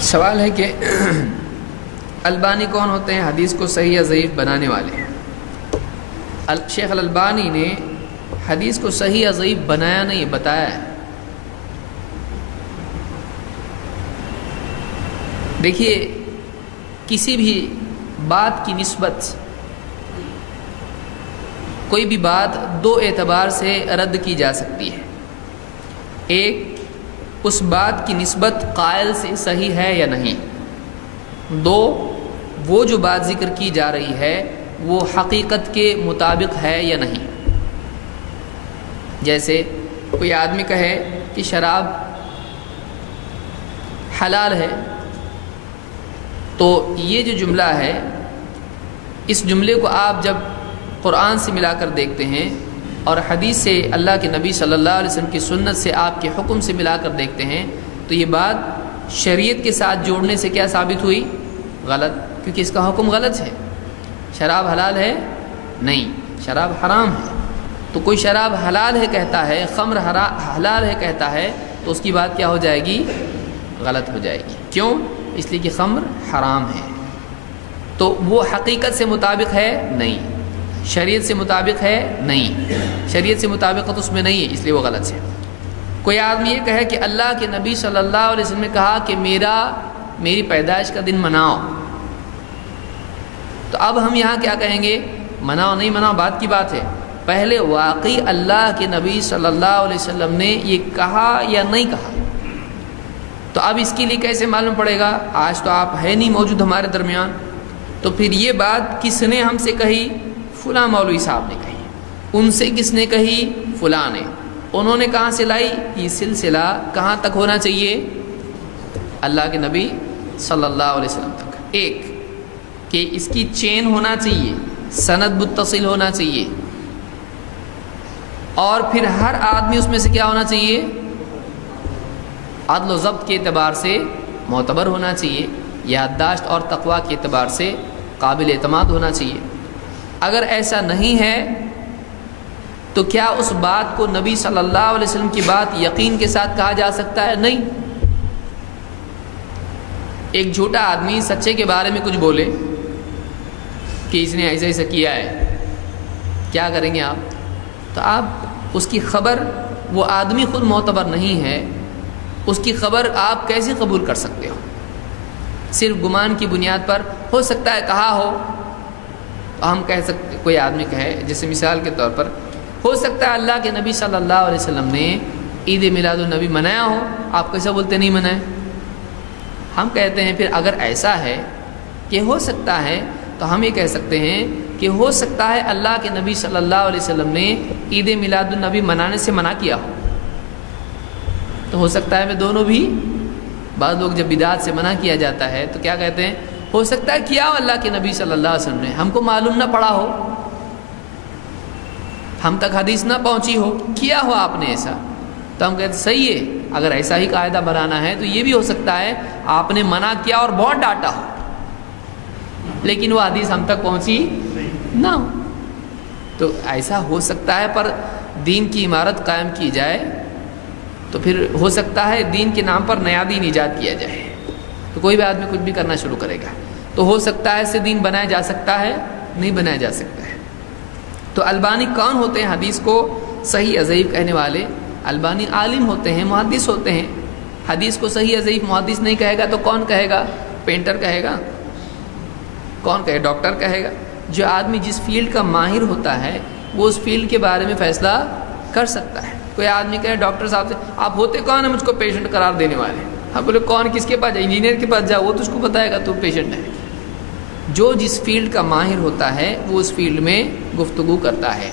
سوال ہے کہ البانی کون ہوتے ہیں حدیث کو صحیح یا ضعیف بنانے والے؟ شیخ الالبانی نے حدیث کو صحیح یا ضعیف بنایا نہیں، بتایا ہے۔ دیکھیے، کسی بھی بات کی نسبت، کوئی بھی بات دو اعتبار سے رد کی جا سکتی ہے۔ ایک، اس بات کی نسبت قائل سے صحیح ہے یا نہیں۔ دو، وہ جو بات ذکر کی جا رہی ہے وہ حقیقت کے مطابق ہے یا نہیں۔ جیسے کوئی آدمی کہے کہ شراب حلال ہے، تو یہ جو جملہ ہے، اس جملے کو آپ جب قرآن سے ملا کر دیکھتے ہیں اور حدیث سے، اللہ کے نبی صلی اللہ علیہ وسلم کی سنت سے، آپ کے حکم سے ملا کر دیکھتے ہیں، تو یہ بات شریعت کے ساتھ جوڑنے سے کیا ثابت ہوئی؟ غلط، کیونکہ اس کا حکم غلط ہے۔ شراب حلال ہے؟ نہیں، شراب حرام ہے۔ تو کوئی شراب حلال ہے کہتا ہے، خمر حلال ہے کہتا ہے، تو اس کی بات کیا ہو جائے گی؟ غلط ہو جائے گی۔ کیوں؟ اس لیے کہ خمر حرام ہے۔ تو وہ حقیقت سے مطابق ہے؟ نہیں۔ شریعت سے مطابق ہے؟ نہیں، شریعت سے مطابقت اس میں نہیں ہے، اس لیے وہ غلط ہے۔ کوئی آدمی یہ کہے کہ اللہ کے نبی صلی اللہ علیہ وسلم نے کہا کہ میری پیدائش کا دن مناؤ، تو اب ہم یہاں کیا کہیں گے؟ مناؤ نہیں مناؤ بات کی بات ہے، پہلے واقعی اللہ کے نبی صلی اللہ علیہ وسلم نے یہ کہا یا نہیں کہا؟ تو اب اس کے لیے کیسے معلوم پڑے گا؟ آج تو آپ ہے نہیں موجود ہمارے درمیان، تو پھر یہ بات کس نے ہم سے کہی؟ فلاں مولوی صاحب نے کہی۔ ان سے کس نے کہی؟ فلاں نے۔ انہوں نے کہاں سے لائی؟ یہ سلسلہ کہاں تک ہونا چاہیے؟ اللہ کے نبی صلی اللہ علیہ وسلم تک۔ ایک کہ اس کی چین ہونا چاہیے، سند متصل ہونا چاہیے، اور پھر ہر آدمی اس میں سے کیا ہونا چاہیے؟ عدل و ضبط کے اعتبار سے معتبر ہونا چاہیے، یادداشت اور تقویٰ کے اعتبار سے قابل اعتماد ہونا چاہیے۔ اگر ایسا نہیں ہے تو کیا اس بات کو نبی صلی اللہ علیہ وسلم کی بات یقین کے ساتھ کہا جا سکتا ہے؟ نہیں۔ ایک جھوٹا آدمی سچے کے بارے میں کچھ بولے کہ اس نے ایسا ایسا کیا ہے، کیا کریں گے آپ؟ تو آپ اس کی خبر، وہ آدمی خود معتبر نہیں ہے، اس کی خبر آپ کیسے قبول کر سکتے ہو؟ صرف گمان کی بنیاد پر ہو سکتا ہے کہا ہو، تو ہم کہہ سکتے، کوئی آدمی کہے، جیسے مثال کے طور پر ہو سکتا ہے اللہ کے نبی صلی اللہ علیہ وسلم نے عید میلاد النبی منایا ہو، آپ کیسا بولتے نہیں منائے؟ ہم کہتے ہیں پھر اگر ایسا ہے کہ ہو سکتا ہے، تو ہم یہ کہہ سکتے ہیں کہ ہو سکتا ہے اللہ کے نبی صلی اللہ علیہ وسلم نے عید میلاد النبی منانے سے منع کیا ہو، تو ہو سکتا ہے میں دونوں بھی۔ بعض لوگ جب بدعت سے منع کیا جاتا ہے تو کیا کہتے ہیں؟ ہو سکتا ہے کیا ہو اللہ کے نبی صلی اللہ علیہ وسلم نے، ہم کو معلوم نہ پڑا ہو، ہم تک حدیث نہ پہنچی ہو، کیا ہو آپ نے ایسا، تو ہم کہتے ہیں صحیح ہے، اگر ایسا ہی قاعدہ بنانا ہے تو یہ بھی ہو سکتا ہے آپ نے منع کیا اور بہت ڈانٹا ہو، لیکن وہ حدیث ہم تک پہنچی نہ ہو۔ تو ایسا ہو سکتا ہے، پر دین کی عمارت قائم کی جائے تو پھر ہو سکتا ہے دین کے نام پر نیا دین ایجاد کیا جائے، تو کوئی بھی آدمی کچھ بھی کرنا شروع کرے گا، تو ہو سکتا ہے اس سے دین بنایا جا سکتا ہے؟ نہیں بنایا جا سکتا ہے۔ تو البانی کون ہوتے ہیں حدیث کو صحیح یا ضعیف کہنے والے؟ البانی عالم ہوتے ہیں، محدث ہوتے ہیں۔ حدیث کو صحیح یا ضعیف محدث نہیں کہے گا تو کون کہے گا؟ پینٹر کہے گا؟ کون کہے؟ ڈاکٹر کہے گا؟ جو آدمی جس فیلڈ کا ماہر ہوتا ہے وہ اس فیلڈ کے بارے میں فیصلہ کر سکتا ہے۔ کوئی آدمی کہے ڈاکٹر صاحب سے، آپ ہوتے کون ہیں مجھ کو پیشنٹ قرار دینے والے؟ ہم بولے کون، کس کے پاس جائے؟ انجینئر کے پاس جاؤ، وہ تو اس کو بتائے گا تو پیشنٹ ہے۔ جو جس فیلڈ کا ماہر ہوتا ہے وہ اس فیلڈ میں گفتگو کرتا ہے۔